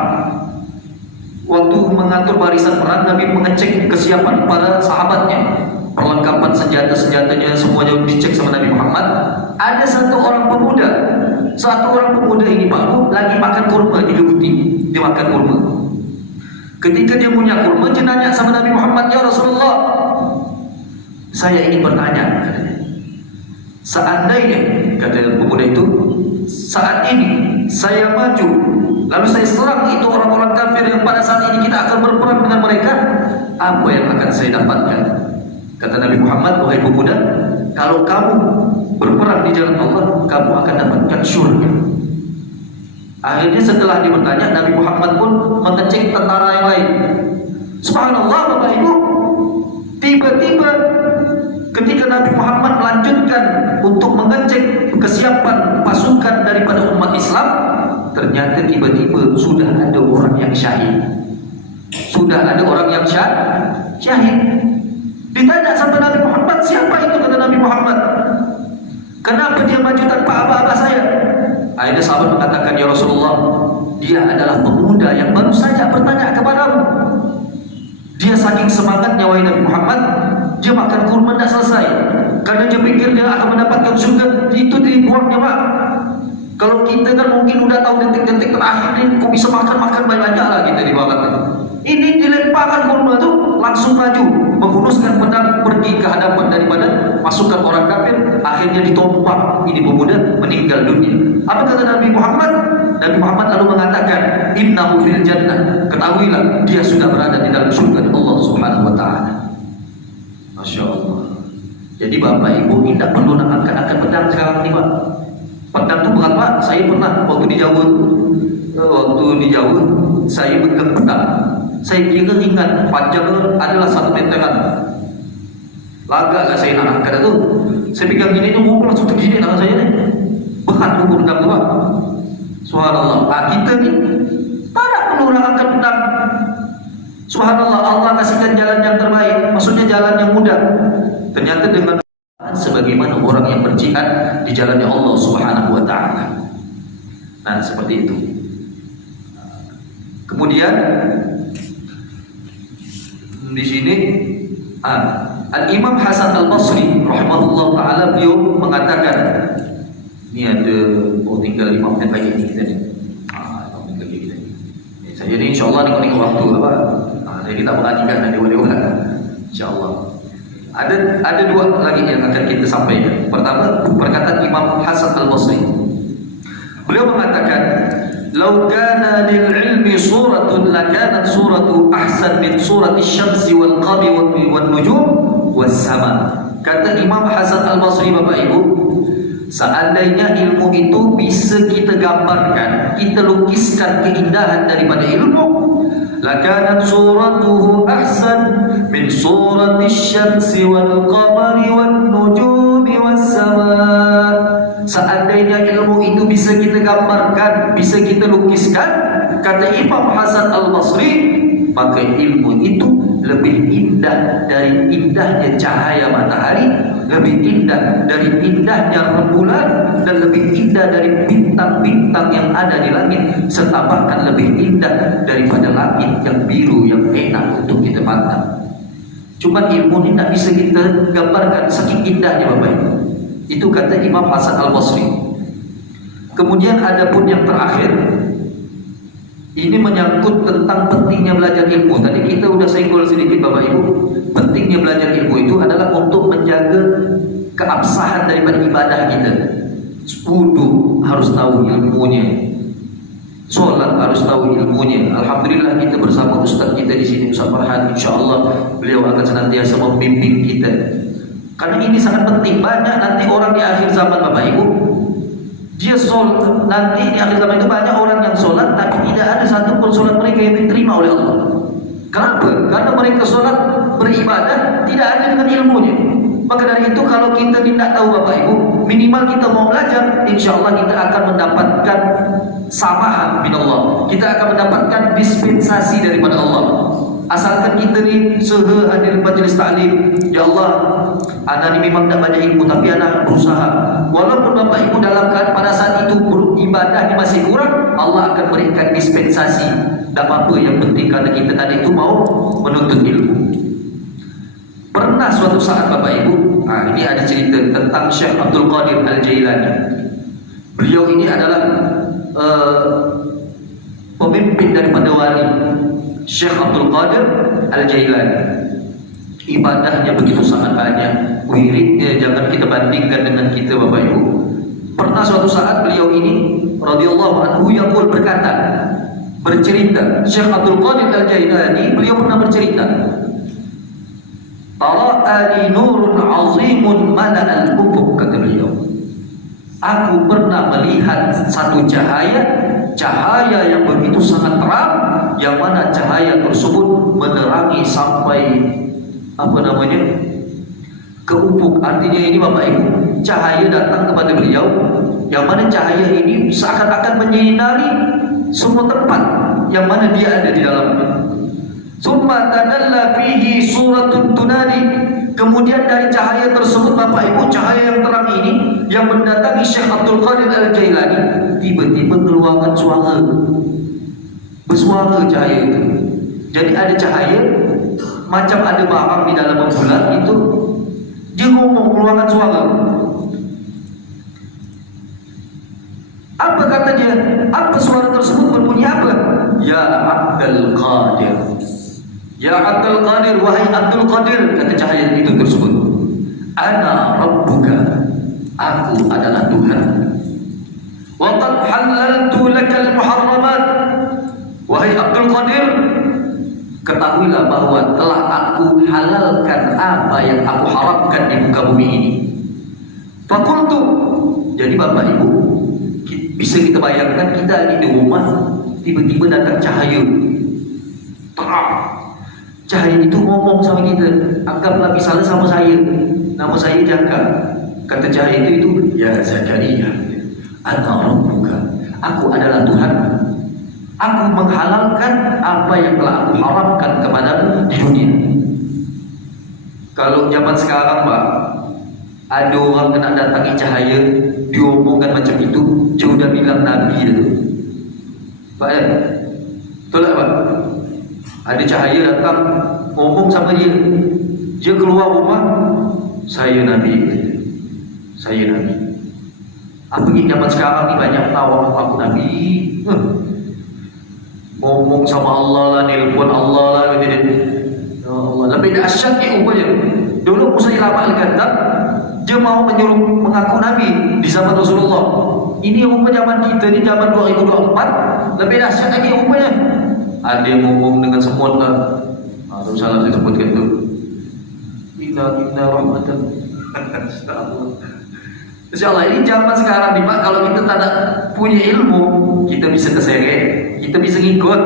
Waktu mengatur barisan perang, Nabi mengecek kesiapan para sahabatnya, perlengkapan senjata-senjatanya semuanya dicek sama Nabi Muhammad. Ada satu orang pemuda ini Pak, lagi makan kurma di Gebuti. Dia makan kurma. Ketika dia punya kurma, dia nanya sama Nabi Muhammad, "Ya Rasulullah, saya ingin bertanya," katanya. "Seandainya," kata pemuda itu, "saat ini saya maju, lalu saya serang itu orang-orang kafir yang pada saat ini kita akan berperang dengan mereka, apa yang akan saya dapatkan?" Kata Nabi Muhammad, "Wahai pemuda, kalau kamu berperang di jalan Allah, kamu akan dapatkan syurga." Akhirnya setelah dia bertanya, Nabi Muhammad pun mengecek tentara yang lain. Subhanallah, Bapak Ibu, tiba-tiba ketika Nabi Muhammad melanjutkan untuk mengecek kesiapan pasukan daripada umat Islam, ternyata tiba-tiba sudah ada orang yang syahid. Syahid. Ditanya sama Nabi Muhammad, "Siapa itu?" Kata Nabi Muhammad, "Kenapa dia maju tanpa aba-aba saya?" Akhirnya sahabat mengatakan, "Ya Rasulullah, dia adalah pemuda yang baru saja bertanya kepadamu. Dia saking semangatnya, wahai Nabi Muhammad, dia makan kurma tidak selesai. Karena dia pikir dia akan mendapatkan surga, itu dibuangnya Pak. Kalau kita kan mungkin udah tahu detik-detik terakhir ini, kok bisa makan banyak lah kita di bawah. Ini dilemparkan kurma itu langsung maju, menghunuskan pedang pergi ke hadapan daripada pasukan orang kafir. Akhirnya ditompak ini pemuda, meninggal dunia. Apa kata Nabi Muhammad? Nabi Muhammad lalu mengatakan, "Innahu fil jannah." Ketahuilah dia sudah berada di dalam surga Allah Subhanahu wa taala. Masya Allah. Jadi Bapak Ibu tidak perlu nak angkat pedang sekarang ini Pak. Pedang itu berat Pak. Saya pernah waktu di Jawa, saya pegang pedang. Saya kira ingat panjang adalah 1 meteran. Lagak saya nak angkat itu. Saya pegang gini itu langsung tergini tangan saya ni. Berat pedang tu Pak. Subhanallah. Kita ni tak perlu nak angkat pedang. Subhanallah, Allah kasihkan jalan yang terbaik, maksudnya jalan yang mudah. Ternyata dengan sebagaimana orang yang berjihad di jalannya Allah Subhanahu wa taala. Nah, seperti itu. Kemudian di sini Al-Imam Hasan Al-Basri rahimahullah taala beliau mengatakan, ini ada tinggal 5 menit lagi ni kita ni. Saya ni insya-Allah ni waktu apa? Jadi kita perhatikan nanti dewa-dewa. Insya-Allah. Ada 2 lagi yang akan kita sampaikan. Pertama, perkataan Imam Hasan Al-Basri. Beliau mengatakan, "Lau kana lil ilmi suratun lakanat suratu ahsan min surati syamsi wal qamari wan nujum was sama." Kata Imam Hasan Al-Basri, Bapak Ibu, seandainya ilmu itu bisa kita gambarkan, kita lukiskan keindahan daripada ilmu, lakanat suratuhu ahsan min surati syamsi wal qamari wan nujumi was sama. Seandainya ilmu itu bisa kita gambarkan, bisa kita lukiskan, kata Imam Hasan Al-Basri, maka ilmu itu lebih indah dari indahnya cahaya matahari, lebih indah dari indahnya rembulan, dan lebih indah dari bintang-bintang yang ada di langit, serta bahkan lebih indah daripada langit yang biru yang enak untuk kita pandang. Cuma ilmu ini tidak bisa kita gambarkan saking indahnya Bapak Ibu. Itu kata Imam Hasan Al-Basri. Kemudian ada pun yang terakhir, ini menyangkut tentang pentingnya belajar ilmu. Tadi kita sudah senggol sedikit Bapak Ibu. Pentingnya belajar ilmu itu adalah untuk menjaga keabsahan daripada ibadah kita. Wudu harus tahu ilmunya. Solat harus tahu ilmunya. Alhamdulillah kita bersama ustaz kita di sini, Ustaz Farhan. InsyaAllah beliau akan senantiasa membimbing kita. Karena ini sangat penting. Banyak nanti orang di akhir zaman Bapak Ibu, dia solat, nanti di akhir zaman itu banyak orang yang solat tapi tidak ada satu pun solat mereka yang diterima oleh Allah. Kenapa? Karena mereka solat beribadah tidak ada dengan ilmunya. Maka dari itu kalau kita tidak tahu Bapak Ibu, minimal kita mau belajar, insyaAllah kita akan mendapatkan samahan min Allah. Kita akan mendapatkan dispensasi daripada Allah. Asalkan kita ni hadir majlis ta'lim. Ya Allah, anak ni memang tak banyak ilmu tapi anak berusaha. Walaupun Bapak Ibu dalam keadaan pada saat itu ibadah ni masih kurang, Allah akan berikan dispensasi. Tak apa-apa, yang penting karena kita tadi itu mau menuntut ilmu. Pernah suatu saat Bapak Ibu, ini ada cerita tentang Syekh Abdul Qadir Al-Jailani. Beliau ini adalah pemimpin daripada wali. Syekh Abdul Qadir Al-Jailani, ibadahnya begitu sangat banyak, wiridnya jangan kita bandingkan dengan kita Bapak Ibu. Pernah suatu saat beliau ini radhiyallahu anhu yaqul berkata, bercerita, Syekh Abdul Qadir Al-Jailani beliau pernah bercerita, "Tara'ani nurun 'azimun mala'al ufuq," kata beliau. Aku pernah melihat satu cahaya yang begitu sangat terang, yang mana cahaya tersebut menerangi sampai ke ufuk. Artinya ini Bapak Ibu, cahaya datang kepada beliau, yang mana cahaya ini seakan-akan menyinari semua tempat yang mana dia ada di dalamnya. Summa tadalla fihi suratun tunadi. Kemudian dari cahaya tersebut Bapak Ibu, cahaya yang terang ini yang mendatangi Syekh Abdul Qadir Al-Jailani, tiba-tiba keluarkan suara. Bersuara cahaya itu. Jadi ada cahaya macam ada barang di dalam bulan itu, dia ngomong, keluarkan suara. Apa kata dia? Apa suara tersebut berbunyi apa? Ya Abdul Qadir. Ya Abdul Qadir, wahai Abdul Qadir, kata cahaya itu tersebut. Ana Rabbuka, aku adalah Tuhan. Wa qad halaltu lakal muharramat. Wahai Abdul Qadir, ketahuilah bahwa telah aku halalkan apa yang aku haramkan di muka bumi ini. Fakultu. Jadi Bapak Ibu, bisa kita bayangkan kita ini di rumah, tiba-tiba datang cahaya terang. Cahaya itu ngomong sama kita. Anggaplah misalnya sama saya, nama saya Jaka. Kata cahaya itu, ya Zakaria, ana Rabbuka, aku adalah Tuhan. Aku menghalalkan apa yang telah aku haramkan kepadamu di dunia. Kalau zaman sekarang Pak, ada orang kena datangi cahaya, diomongkan macam itu, dia sudah bilang Nabi itu. Pak ya? Betul tak Pak? Ada cahaya datang, ngomong sama dia. Dia keluar rumah, saya Nabi. Saya Nabi. Apa ini zaman sekarang ni banyak tahu aku Nabi. Ngomong sama Allah lah, nelpon Allah lah, kata dia. Ya Allah, lebih dahsyat ni rupanya. Dulu Musa Ilham Al-Kadab, dia mau menyuruh mengaku Nabi di zaman Rasulullah. Ini rupa zaman kita ni, zaman 2024, lebih dahsyat lagi rupanya. Ada yang ngomong dengan semut lah. Harus salah saya sebutkan tu. Inna rahmatan. InsyaAllah ini zaman sekarang nih Pak, kalau kita tak ada punya ilmu, kita bisa keseret, kita bisa ngikut.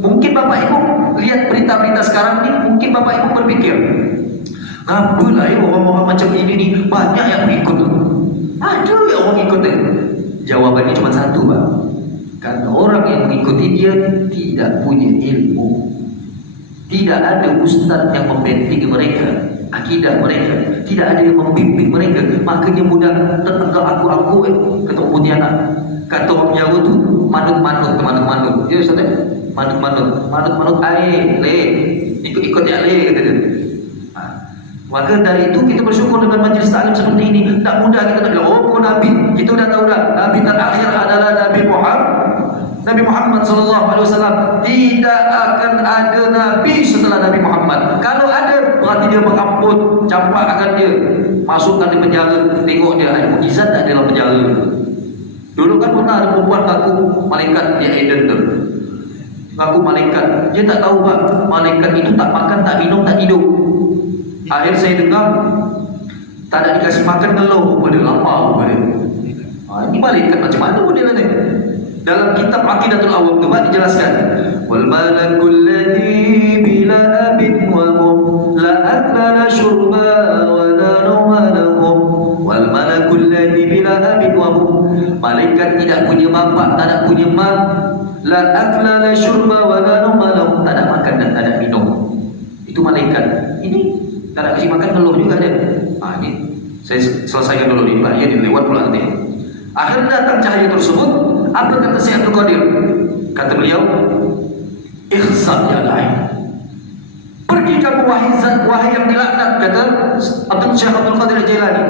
Mungkin Bapak Ibu lihat berita-berita sekarang nih, mungkin Bapak Ibu berpikir, ngapalah ya orang-orang macam ini nih, banyak yang mengikut. Ada yang orang ikut. Jawabannya cuma satu Pak. Karena orang yang mengikuti dia tidak punya ilmu. Tidak ada ustaz yang membimbing mereka, akidah mereka, tidak ada yang membimbing mereka. Makanya mudah tertenggak aku ketemu Pontianak. Kata orang Jawa tu manut-manut. Ya Ustaz, manut-manut air, le, ikut-ikut ya le, kata dia. Maka dari itu kita bersyukur dengan majlis taklim seperti ini. Tak mudah kita nak bilang, oh Nabi, kita dah tahu dah, Nabi terakhir adalah Nabi Muhammad SAW. Tidak akan ada Nabi setelah Nabi Muhammad. Kalau ada, berarti dia mengampun, campakkan dia, masukkan di penjara, tengok dia, mukjizat tak dalam penjara. Dulu kan pernah ada perempuan ngaku malaikat di Eden tu. Ngaku malaikat. Dia tak tahu bang, malaikat itu tak makan, tak minum, tak hidup. Akhir saya dengar tak ada dikasih makan ngeluh pada lapar pada. Ini malaikat macam mana model ni? Dalam kitab Aqidatul Awam tu bang dijelaskan. Wal malakul ladzi bila abid wa hum la akla la syurba wa la nawma lahum. Wal malakul ladzi bila abid wa hum, malaikat tidak punya bapa, tak ada punya mak. La akla la syurba wa la nawma lahum, tak ada makan dan tak ada minum. Itu malaikat. Ini tak ada kasih makan ngeluh juga dia. Ini saya selesaikan dulu ni, ya ni lewat pula nanti. Akhirnya datang cahaya tersebut. Apa kata Syekh Abdul Qadir? Kata beliau, ikhsan ya lain. Pergi kamu wahai yang dilaknat, kata Syekh Abdul Qadir Jailani.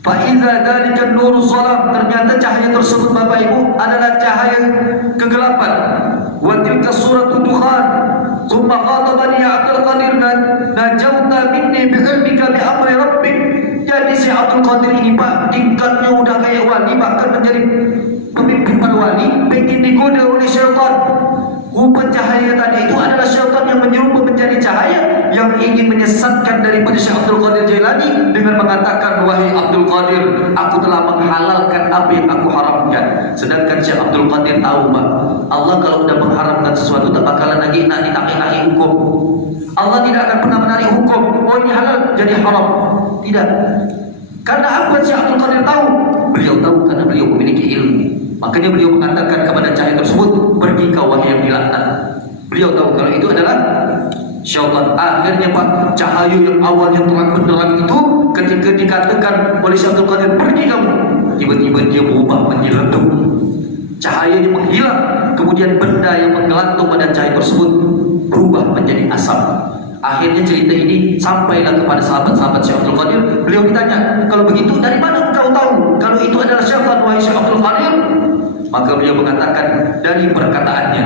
Fa idza dzalika nur salam, ternyata cahaya tersebut Bapak Ibu adalah cahaya kegelapan. Wa tilka suratul dukhan. Thumma khatabani ya Abdul Qadir najauta minni bi ilmika bi amri rabbik. Jadi Syekh Abdul Qadir ini Pak, tingkatnya udah kayak wali, bahkan menjadi pemimpin para wali, pengen digoda oleh syaitan. Rupa cahaya tadi itu adalah syaitan yang menyerupa menjadi cahaya yang ingin menyesatkan daripada Syekh Abdul Qadir Jailani dengan mengatakan, wahai Abdul Qadir, aku telah menghalalkan apa yang aku haramkan. Sedangkan Syekh Abdul Qadir tahu Pak, Allah kalau sudah mengharamkan sesuatu tak bakalan lagi nak ditarik hukum. Allah tidak akan pernah menarik hukum. Oh ini halal jadi haram. Tidak. Karena apa Syekh Abdul Qadir tahu? Beliau tahu karena beliau memiliki ilmu. Makanya beliau mengatakan kepada cahaya tersebut, pergi kau wahai yang dilaknat. Beliau tahu kalau itu adalah syaitan. Akhirnya Pak, cahaya yang awalnya terang benderang itu ketika dikatakan oleh Syekh Abdul Qadir, pergi kamu, tiba-tiba dia berubah menjadi redup. Cahayanya menghilang, kemudian benda yang menggelantung pada cahaya tersebut berubah menjadi asap. Akhirnya cerita ini sampailah kepada sahabat-sahabat Syekh Abdul Qadir. Beliau ditanya, kalau begitu dari mana engkau tahu kalau itu adalah syaitan wahai Syekh Abdul Qadir? Maka beliau mengatakan, dari perkataannya.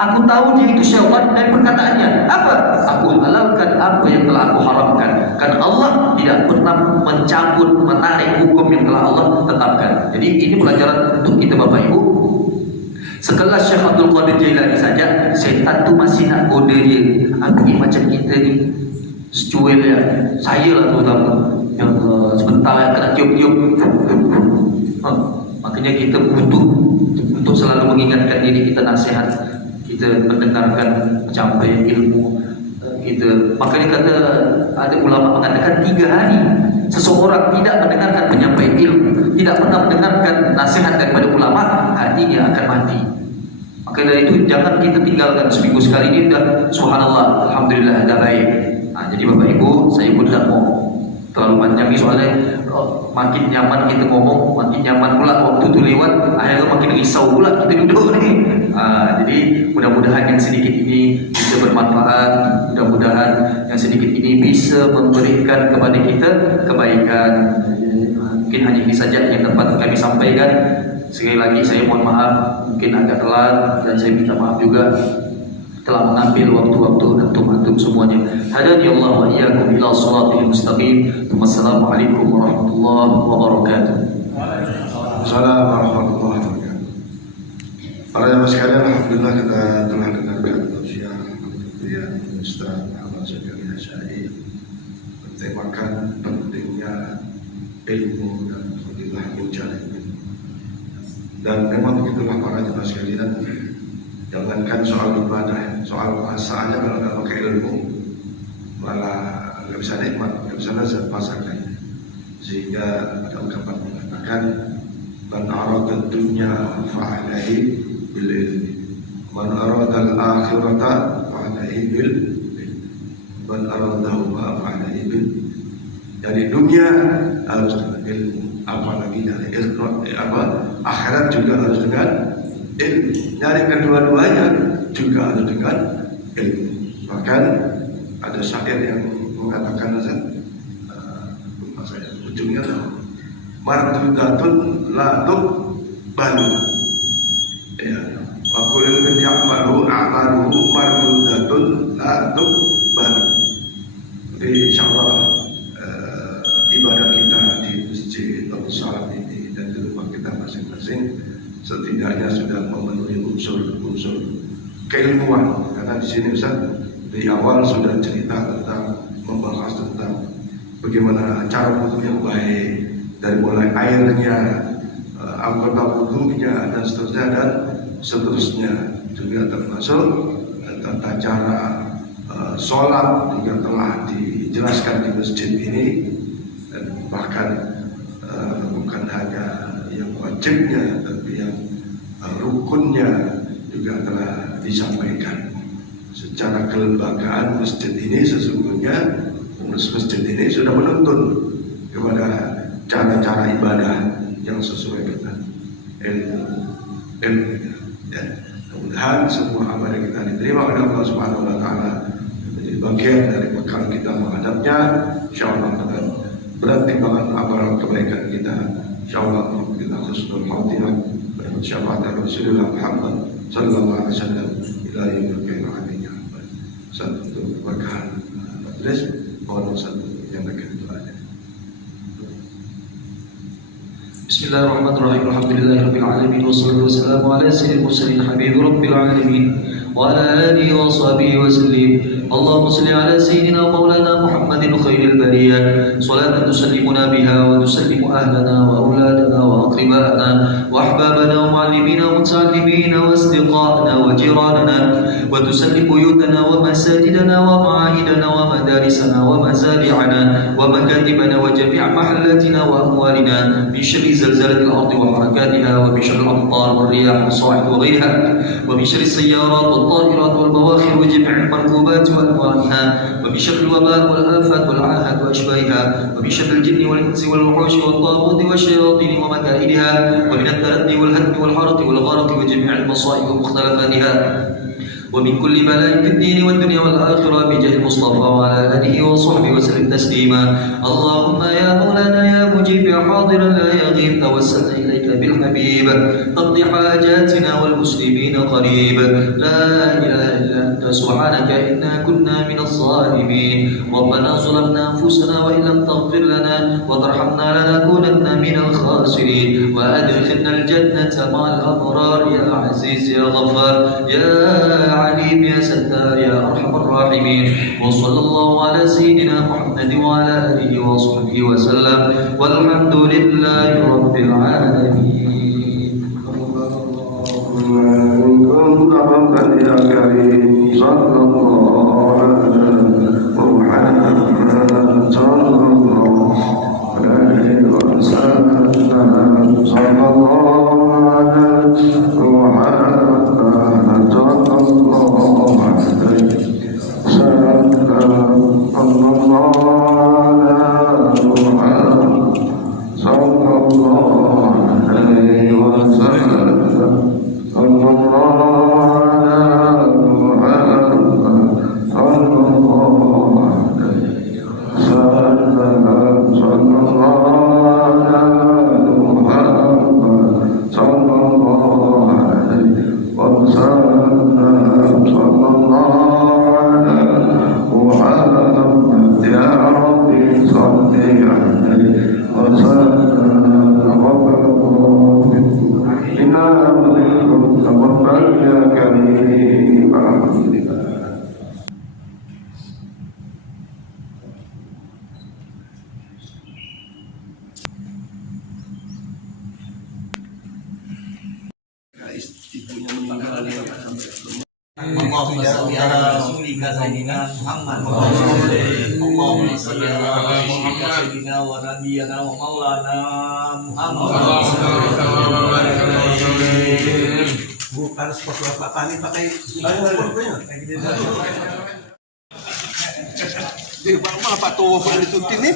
Aku tahu dia itu syaitan dari perkataannya. Apa? Aku halalkan apa yang telah aku haramkan. Karena Allah tidak pernah mencabut, menarik hukum yang telah Allah tetapkan. Jadi ini pelajaran untuk kita Bapak Ibu. Sekelas Syekh Abdul Qadir Jailani saja, setan tu masih nak goda dia. Apalagi macam kita ni, secuil ya. Saya lah terutama yang sebentar yang kena tiup-tiup. Makanya kita butuh untuk selalu mengingatkan diri kita, nasihat kita, mendengarkan, mencapai ilmu kita. Makanya kata ada ulama mengatakan 3 hari seseorang tidak mendengarkan penyampaian ilmu, tidak pernah mendengarkan nasihat daripada ulama, hatinya akan mati. Maka dari itu jangan kita tinggalkan seminggu sekali ini dan subhanallah, alhamdulillah dah baik. Jadi Bapak Ibu, saya pun tidak mau terlalu panjang ini soalnya makin nyaman kita ngomong, makin nyaman pula waktu itu lewat, akhirnya makin risau pula kita duduk ni. Jadi mudah-mudahan yang sedikit ini bisa bermanfaat, mudah-mudahan yang sedikit ini bisa memberikan kepada kita kebaikan. Mungkin hanya ini saja yang dapat kami sampaikan. Sekali lagi saya mohon maaf, mungkin agak telat dan saya minta maaf juga telah mengambil waktu-waktu antum semuanya. Hadani Allah wa iyyakum ila shiratal mustaqim. Wassalamualaikum warahmatullahi wabarakatuh. Assalamualaikum warahmatullahi wabarakatuh. Para jamaah sekalian, alhamdulillah kita telah dengarkan tausiah kemudian Ustaz Muhammad Zakaria Syahid bertemakan pentingnya ilmu dan fadilah ujian. Dan memang begitulah para jemaah sekalian, jangankan soal ibadah, soal puasa aja kalau nggak pakai ilmu malah nggak bisa nikmat, nggak bisa lazat puasanya. Sehingga ada ungkapan mengatakan, man arada dunya fa'alaihi bil ilmi, man arada al-akhirata fa'alaihi bil ilmi, man aradahuma fa'alaihi bil. Dari dunia harus dengan ilmu, apalagi dari ilmu akhirat juga harus dengan ilmu. Dari kedua-duanya juga harus dengan ilmu. Bahkan ada syair yang mengatakan lupa saya ujungnya mardudatun la tuqbalu, ya, wa kullu man ya'malu a'maluhu mardudatun la tuqbalu. Jadi insyaallah ibadah kita di Masjid Darussalam ini dan di rumah kita setidaknya sudah memenuhi unsur-unsur keilmuan. Karena di sini Ustaz di awal sudah cerita tentang membahas tentang bagaimana cara wudu yang baik, dari mulai airnya, anggota wudunya dan seterusnya juga termasuk tata cara sholat juga telah dijelaskan di masjid ini, dan bahkan bukan hanya yang wajibnya tapi yang rukunnya juga telah disampaikan. Secara kelembagaan masjid ini sesungguhnya pengurus masjid ini sudah menuntun kepada cara-cara ibadah yang sesuai dengan ilmu. Ya. Mudah-mudahan semua amal yang kita diterima oleh Allah Subhanahu wa taala menjadi bagian dari bekal kita menghadapnya, insyaallah dengan berat timbangan amal kebaikan kita, insyaallah kita husnul khatimah dan syafaat Rasulullah Muhammad sallallahu alaihi wasallam ila yaumil qiyamah. Satu berkah majelis, mohon satu yang dekat doanya. Bismillahirrahmanirrahim. Alhamdulillahirabbil alamin wassalatu wassalamu ala sayyidil mursalin habib rabbil alamin wa ala alihi wa sahbihi wa sallim. Allahumma salli ala sayyidina maulana Muhammadin khairil bariyah salatan tusallimuna biha wa tusallimu ahlana wa auladana wa aqribana wa ahbabana wa muallimina wa muta'allimina wa asdiqana wa jiranana wa tusallim buyutana wa masajidana wa ma'ahidana wa madarisana wa mazari'ana wa makatibana wa jami' mahallatina wa amwalina min syarri zalzalatil ardi wa harakatiha wa min syarri al-amtar wal riyah wa sawa'id wa ghayriha wa min syarri as-sayyarat wal ta'irat wal bawakhir wa jami' al-markubat wa أنواعها ومن شر الوباء والآفات والعاهات وأشباهها ومن شر الجن والإنس والوحوش والطاغوت والشياطين ومكائدها ومن التردي والهدم والحرق والغرق وجميع المصائب ومختلفاتها ومن كل بلاء في الدين والدنيا والآخرة بجاه المصطفى وعلى آله وصحبه وسلم تسليما. اللهم يا مولانا يا مجيب يا حاضرا لا يغيب توسلنا إليك بالحبيب قضي حاجاتنا والمسلمين قريب. لا إله إلا أنت سبحانك إنا كنا من الظالمين. ربنا ظلمنا أنفسنا وإن لم تغفر لنا وترحمنا لنكونن من الخاسرين. وأدخلنا الجنة مع الأبرار يا عزيز يا غفار يا عليم يا ستار يا أرحم الراحمين. وصلى الله على سيدنا محمد وعلى آله وصحبه وسلم والحمد لله رب العالمين. Allahumma sholli ala sayyidina Muhammad. Allahumma sholli ala sayyidina wa nabiyyina wa maulana Muhammad. Bukan seperti apa kali pakai di mana Pak Tuwo pada ditutin nih?